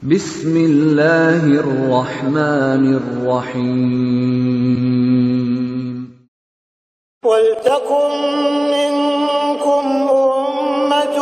Bismillahirrahmanirrahim. وَلْتَكُنْ مِنْكُمْ أُمَّةٌ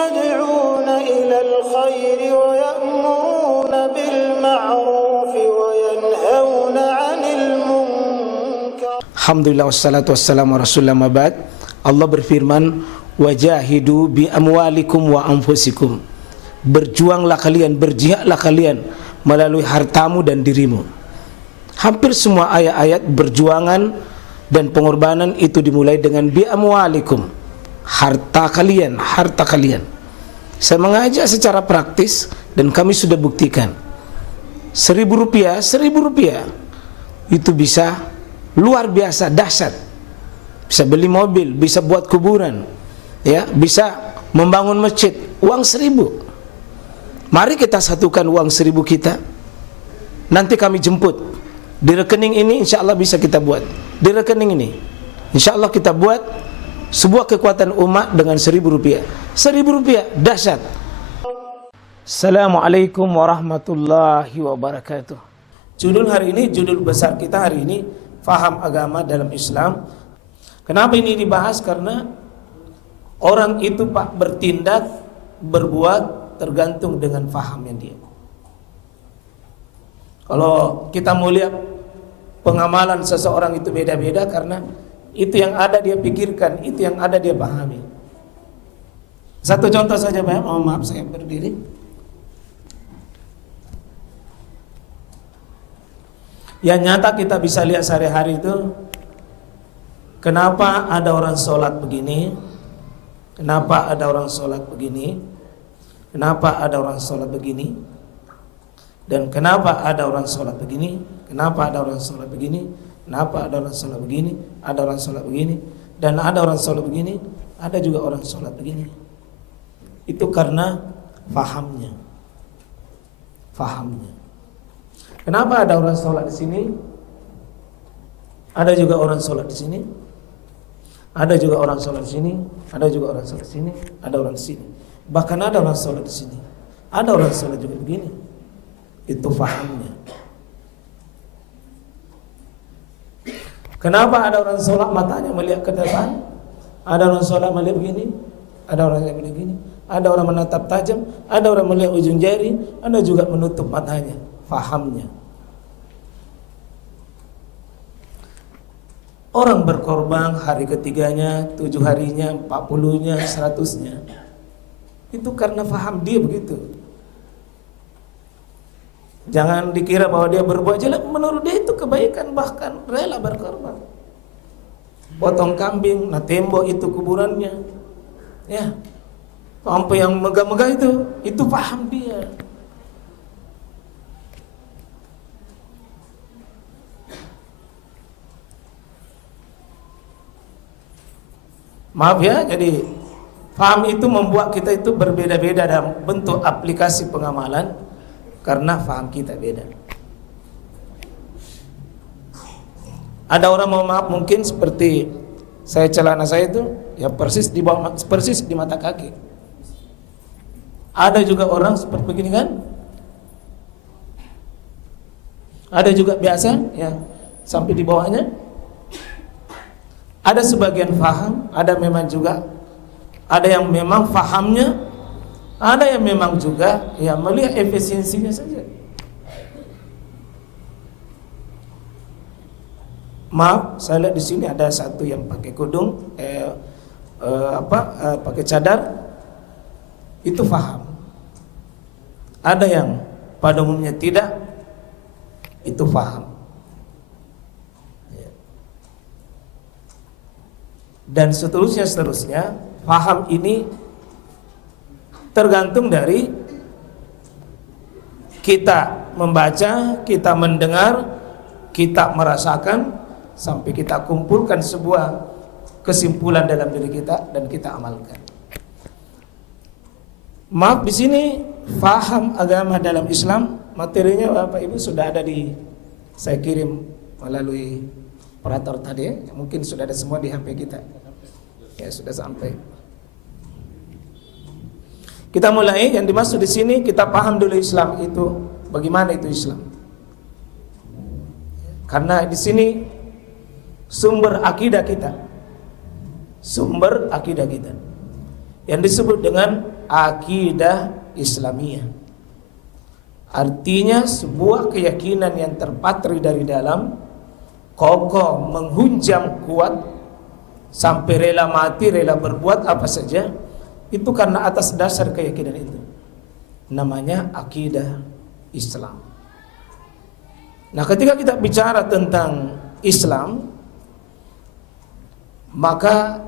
يَدْعُونَ إِلَى الْخَيْرِ وَيَأْمُرُونَ بِالْمَعْرُوفِ وَيَنْهَوْنَ عَنِ الْمُنْكَرِ. Alhamdulillah wassalatu wassalamu ala rasulillah mabad. Allah berfirman, wajahidu bi amwalikum wa anfusikum. Berjuanglah kalian, berjihadlah kalian melalui hartamu dan dirimu. Hampir semua ayat-ayat berjuangan dan pengorbanan itu dimulai dengan bi amwalikum, harta kalian, harta kalian. Saya mengajak secara praktis dan kami sudah buktikan. Rp1.000 itu bisa luar biasa dahsyat. Bisa beli mobil, bisa buat kuburan, ya, bisa membangun masjid. Uang 1.000. Mari kita satukan uang 1.000 kita. Nanti kami jemput di rekening ini, insya Allah bisa kita buat. Di rekening ini insya Allah kita buat sebuah kekuatan umat dengan Rp1.000. Rp1.000 dahsyat. Assalamualaikum warahmatullahi wabarakatuh. Judul hari ini, judul besar kita hari ini, faham agama dalam Islam. Kenapa ini dibahas? Karena orang itu Pak bertindak, berbuat tergantung dengan fahamnya dia. Kalau kita mau lihat pengamalan seseorang itu beda-beda karena itu yang ada dia pikirkan, itu yang ada dia pahami. Satu contoh saja Pak, maaf saya berdiri. Yang nyata kita bisa lihat sehari-hari itu, kenapa ada orang sholat begini, kenapa ada orang sholat begini, kenapa ada orang sholat begini, dan kenapa ada orang sholat begini, kenapa ada orang sholat begini, kenapa ada orang sholat begini, ada orang sholat begini, dan ada orang sholat begini, ada juga orang sholat begini. Itu karena fahamnya. Fahamnya. Kenapa ada orang sholat di sini, ada juga orang sholat di sini, ada juga orang sholat di sini, ada juga orang sholat di sini, ada orang di sini. Bahkan ada orang sholat di sini, ada orang sholat juga begini. Itu fahamnya. Kenapa ada orang sholat matanya melihat ke depan, ada orang sholat melihat begini, ada orang yang melihat begini, ada orang menatap tajam, ada orang melihat ujung jari, ada juga menutup matanya. Fahamnya. Orang berkorban hari ketiganya, 7 harinya, 40-nya, 100-nya. Itu karena faham dia begitu. Jangan dikira bahwa dia berbuat jelek, menurut dia itu kebaikan, bahkan rela berkorban. Potong kambing, nah tembok itu kuburannya. Ya. Sampai yang megah-megah itu paham dia. Maaf ya, jadi faham itu membuat kita itu berbeda-beda dalam bentuk aplikasi pengamalan karena faham kita beda. Ada orang mau maaf mungkin seperti saya, celana saya itu ya persis di bawah, persis di mata kaki. Ada juga orang seperti begini kan? Ada juga biasa ya sampai di bawahnya. Ada sebagian faham, ada memang juga ada yang memang fahamnya, ada yang memang juga ya melihat efisiensinya saja. Maaf, saya lihat di sini ada satu yang pakai kudung, pakai cadar, itu faham. Ada yang pada umumnya tidak, itu faham. Dan seterusnya, faham ini tergantung dari kita membaca, kita mendengar, kita merasakan, sampai kita kumpulkan sebuah kesimpulan dalam diri kita dan kita amalkan. Maaf, di sini faham agama dalam Islam, materinya Bapak Ibu sudah ada saya kirim melalui operator tadi ya. Mungkin sudah ada semua di HP kita. Ya sudah sampai. Kita mulai yang dimaksud di sini, kita paham dulu Islam itu bagaimana itu Islam. Karena di sini sumber akidah kita. Sumber akidah kita yang disebut dengan akidah Islamiyah. Artinya sebuah keyakinan yang terpatri dari dalam, kokoh, menghunjam, kuat, sampai rela mati, rela berbuat apa saja, itu karena atas dasar keyakinan itu. Namanya akidah Islam. Nah, ketika kita bicara tentang Islam, maka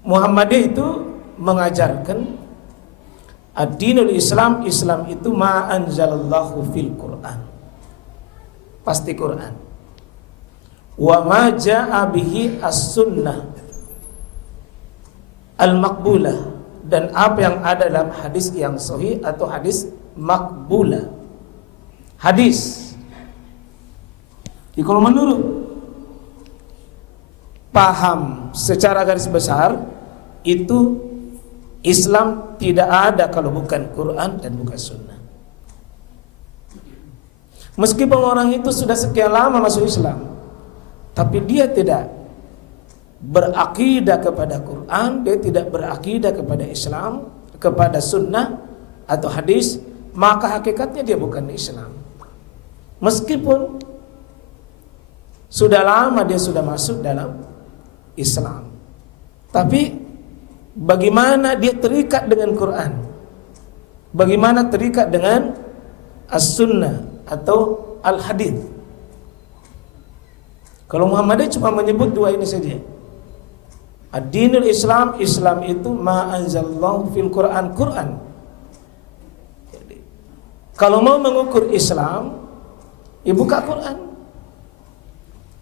Muhammadiyah itu mengajarkan ad-dinul Islam, Islam itu ma anzalallahu fil Quran. Pasti Quran. Wa ma jaa bihi as-sunnah al-maqbulah, dan apa yang ada dalam hadis yang sahih atau hadis maqbulah. Hadis. Jadi kalau menurut paham secara garis besar itu Islam tidak ada kalau bukan Quran dan bukan Sunnah. Meskipun orang itu sudah sekian lama masuk Islam, tapi dia tidak berakidah kepada Quran, dia tidak berakidah kepada Islam, kepada Sunnah atau hadis, maka hakikatnya dia bukan Islam. Meskipun sudah lama dia sudah masuk dalam Islam, tapi bagaimana dia terikat dengan Quran, bagaimana terikat dengan As-Sunnah atau Al-Hadith. Kalau Muhammadiyah cuma menyebut dua ini saja. Ad-dinul Islam, Islam itu ma anzalallahu fil Quran, Quran. Jadi, kalau mau mengukur Islam, ya buka Quran.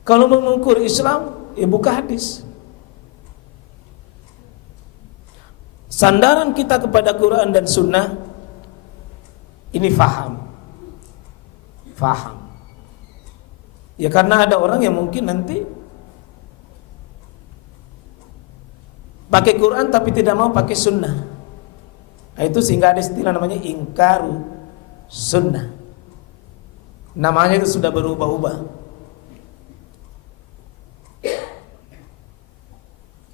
Kalau mau mengukur Islam, ya buka hadis. Sandaran kita kepada Quran dan Sunnah ini faham. Ya karena ada orang yang mungkin nanti pakai Quran tapi tidak mau pakai Sunnah. Nah, itu sehingga ada istilah namanya ingkaru Sunnah. Namanya itu sudah berubah-ubah.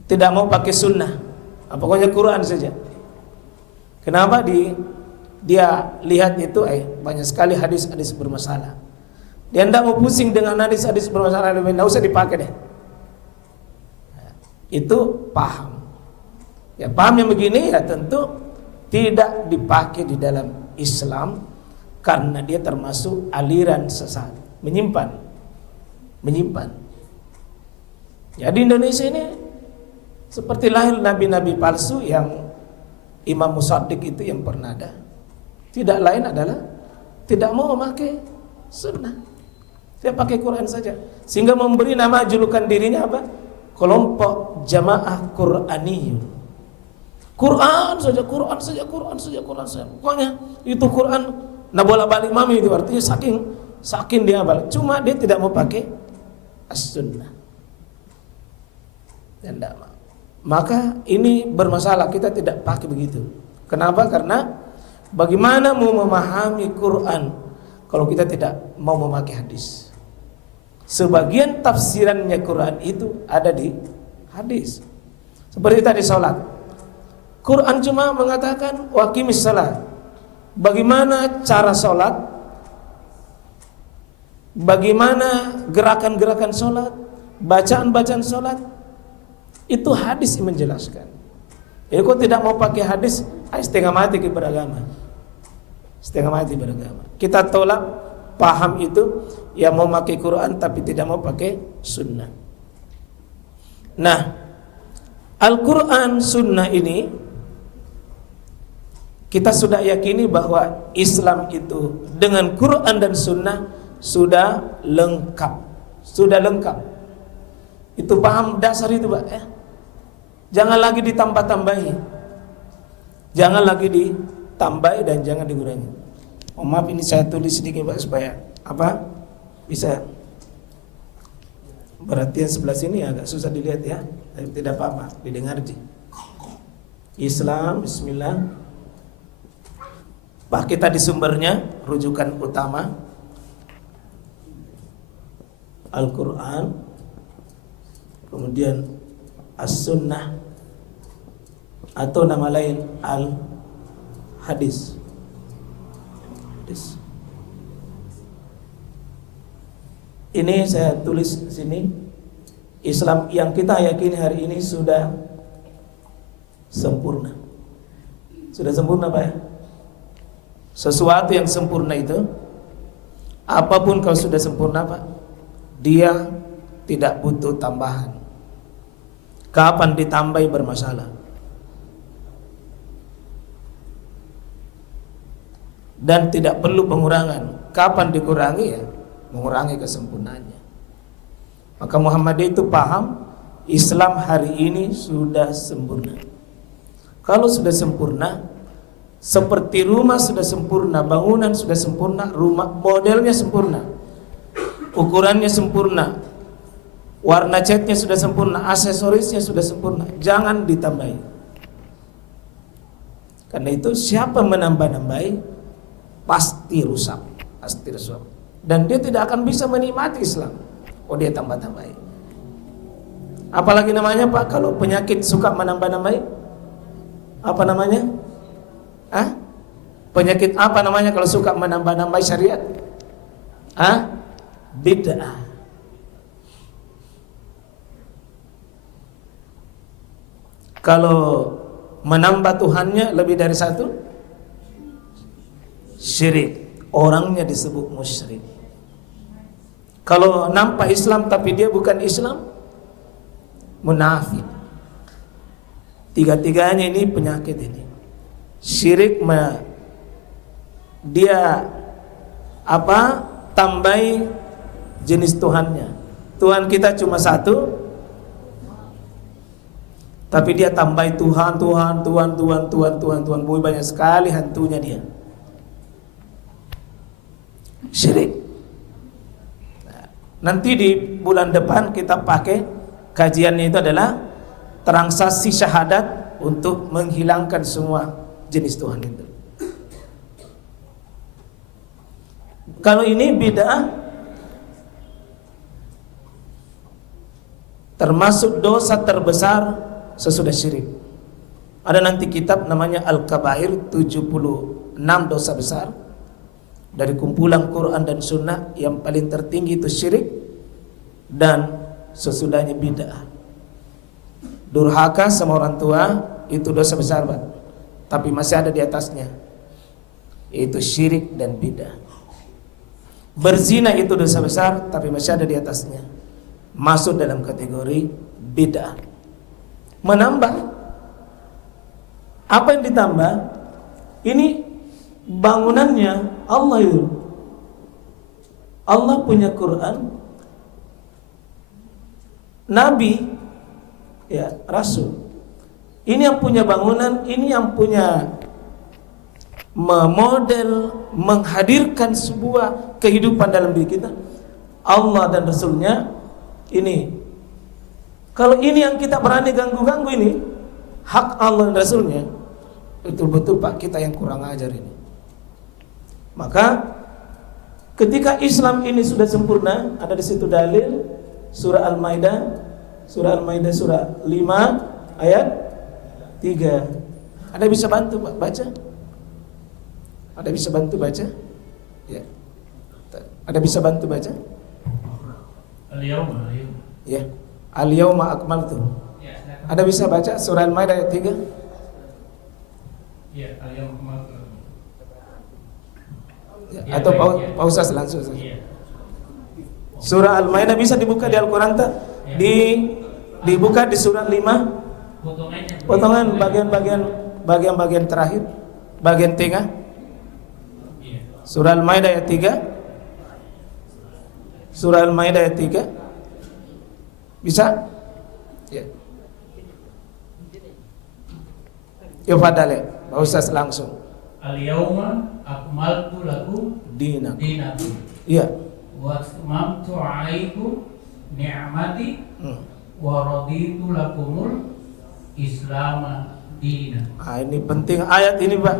Tidak mau pakai Sunnah, pokoknya Quran saja. Kenapa? Dia lihat itu banyak sekali hadis-hadis bermasalah. Dia tidak mau pusing dengan hadis-hadis bermasalah, tidak usah dipakai deh. Itu paham. Ya paham yang begini ya tentu tidak dipakai di dalam Islam karena dia termasuk aliran sesat, menyimpan. Jadi Indonesia ini seperti lahir nabi-nabi palsu yang Imam Musaddiq itu yang pernah ada. Tidak lain adalah tidak mau memakai Sunnah. Dia pakai Quran saja. Sehingga memberi nama julukan dirinya apa? Kelompok Jamaah Quraniyun. Quran saja. Pokoknya itu Quran nah bolak-balik mami itu artinya saking dia balik. Cuma dia tidak mau pakai As-Sunnah. Dan tidak mau. Maka ini bermasalah, kita tidak pakai begitu. Kenapa? Karena bagaimana mau memahami Quran kalau kita tidak mau memakai hadis? Sebagian tafsirannya Quran itu ada di hadis. Seperti tadi sholat, Quran cuma mengatakan waqimis salat. Bagaimana cara sholat, bagaimana gerakan-gerakan sholat, bacaan-bacaan sholat, itu hadis yang menjelaskan. Jadi kau tidak mau pakai hadis, setengah mati beragama. Setengah mati beragama. Kita tolak paham itu yang mau pakai Quran tapi tidak mau pakai Sunnah. Nah, Al-Quran Sunnah ini kita sudah yakini bahwa Islam itu dengan Quran dan Sunnah sudah lengkap. Sudah lengkap. Itu paham dasar itu Pak. Jangan lagi ditambah-tambahi. Jangan lagi ditambahi dan jangan dikurangi. Oh, maaf ini saya tulis sedikit Pak supaya apa? Bisa. Berarti yang sebelah sini agak susah dilihat ya. Tapi tidak apa-apa, didengar sih. Islam, bismillah. Pak kita di sumbernya, rujukan utama Al-Quran, kemudian As-Sunnah, atau nama lain Al-Hadis. Ini saya tulis di sini. Islam yang kita yakini hari ini sudah sempurna. Sudah sempurna Pak ya? Sesuatu yang sempurna itu, apapun kalau sudah sempurna Pak, dia tidak butuh tambahan. Kapan ditambahi bermasalah. Dan tidak perlu pengurangan. Kapan dikurangi ya, mengurangi kesempurnaannya. Maka Muhammadiyah itu paham Islam hari ini sudah sempurna. Kalau sudah sempurna, seperti rumah sudah sempurna, bangunan sudah sempurna, rumah modelnya sempurna, ukurannya sempurna, warna catnya sudah sempurna, aksesorisnya sudah sempurna, jangan ditambahi. Karena itu siapa menambah-nambahi pasti rusak, pasti rusak. Dan dia tidak akan bisa menikmati Islam. Oh dia tambah-tambahi. Apalagi namanya Pak kalau penyakit suka menambah-nambahi? Apa namanya? Penyakit apa namanya kalau suka menambah-nambahi syariat? Bid'ah. Kalau menambah Tuhannya lebih dari satu, syirik. Orangnya disebut musyrik. Kalau nampak Islam tapi dia bukan Islam, munafik. Tiga-tiganya ini penyakit ini. Syirik dia tambahi jenis Tuhannya. Tuhan kita cuma satu, tapi dia tambahi Tuhan, banyak sekali hantunya dia. Syirik. Nanti di bulan depan kita pakai kajiannya itu adalah transaksi syahadat untuk menghilangkan semua jenis Tuhan itu. Kalau ini bid'ah termasuk dosa terbesar sesudah syirik. Ada nanti kitab namanya Al-Kabair, 76 dosa besar. Dari kumpulan Quran dan Sunnah, yang paling tertinggi itu syirik, dan sesudahnya bid'ah. Durhaka sama orang tua itu dosa besar Pak, tapi masih ada di atasnya, yaitu syirik dan bid'ah. Berzina itu dosa besar, tapi masih ada di atasnya, masuk dalam kategori bid'ah. Menambah, apa yang ditambah? Ini bangunannya Allah itu. Allah punya Quran, Nabi, ya Rasul. Ini yang punya bangunan, ini yang punya memodel, menghadirkan sebuah kehidupan dalam diri kita. Allah dan Rasulnya ini. Kalau ini yang kita berani ganggu-ganggu ini, hak Allah dan Rasulnya, betul-betul Pak kita yang kurang ajar ini. Maka ketika Islam ini sudah sempurna, ada di situ dalil surah Al-Maidah, surah 5 ayat 3. Ada bisa bantu Pak baca? Ada bisa bantu baca? Ya. Ada bisa bantu baca? Al-Yawma. Ya. Al-Yawma akmaltu. Ada bisa baca surah Al-Maidah ayat 3? Ya, Al-Yawma akmaltu. Ya, atau pausas langsung saja. Surah Al-Maidah bisa dibuka di Al-Quran tak? Dibuka di surah 5. Potongan bagian terakhir, bagian tengah. Surah Al-Maidah ayat 3. Surah Al-Maidah ayat 3. Bisa? Ya. Ya fadal ya, pausas langsung. Al-yawma akmaltu lakum dinakum. Iya. Wa atmamtu 'alaikum ni'mati wa raditu lakumul Islam dina. Nah, ini penting ayat ini, Pak.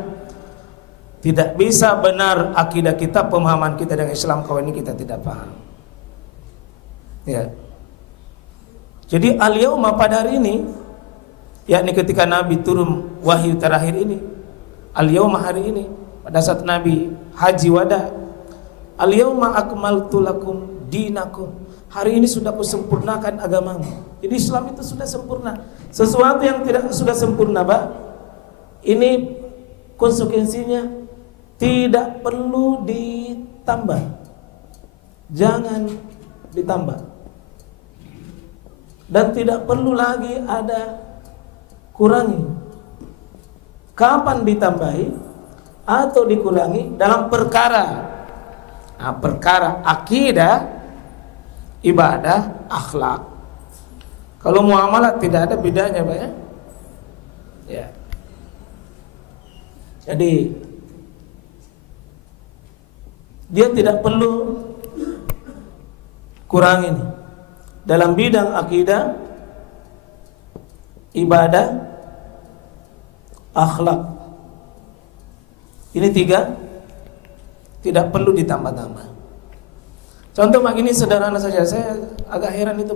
Tidak bisa benar akidah kita, pemahaman kita dengan Islam kalau ini kita tidak paham. Ya. Jadi al-yauma pada hari ini, yakni ketika Nabi turun wahyu terakhir ini, al-yauma hari ini, pada saat Nabi haji wada, al-yauma akmaltu lakum dinakum. Hari ini sudah kusempurnakan agamamu. Jadi Islam itu sudah sempurna. Sesuatu yang tidak sudah sempurna, Pak, ini konsekuensinya tidak perlu ditambah. Jangan ditambah. Dan tidak perlu lagi ada kurangi. Kapan ditambahi atau dikurangi? Dalam perkara, nah, perkara akidah, ibadah, akhlak. Kalau muamalah tidak ada bedanya, Pak, ya. Ya. Jadi dia tidak perlu kurangin dalam bidang akidah, ibadah, akhlak. Ini 3 tidak perlu ditambah-tambah. Contoh begini sederhana saja, saya agak heran itu.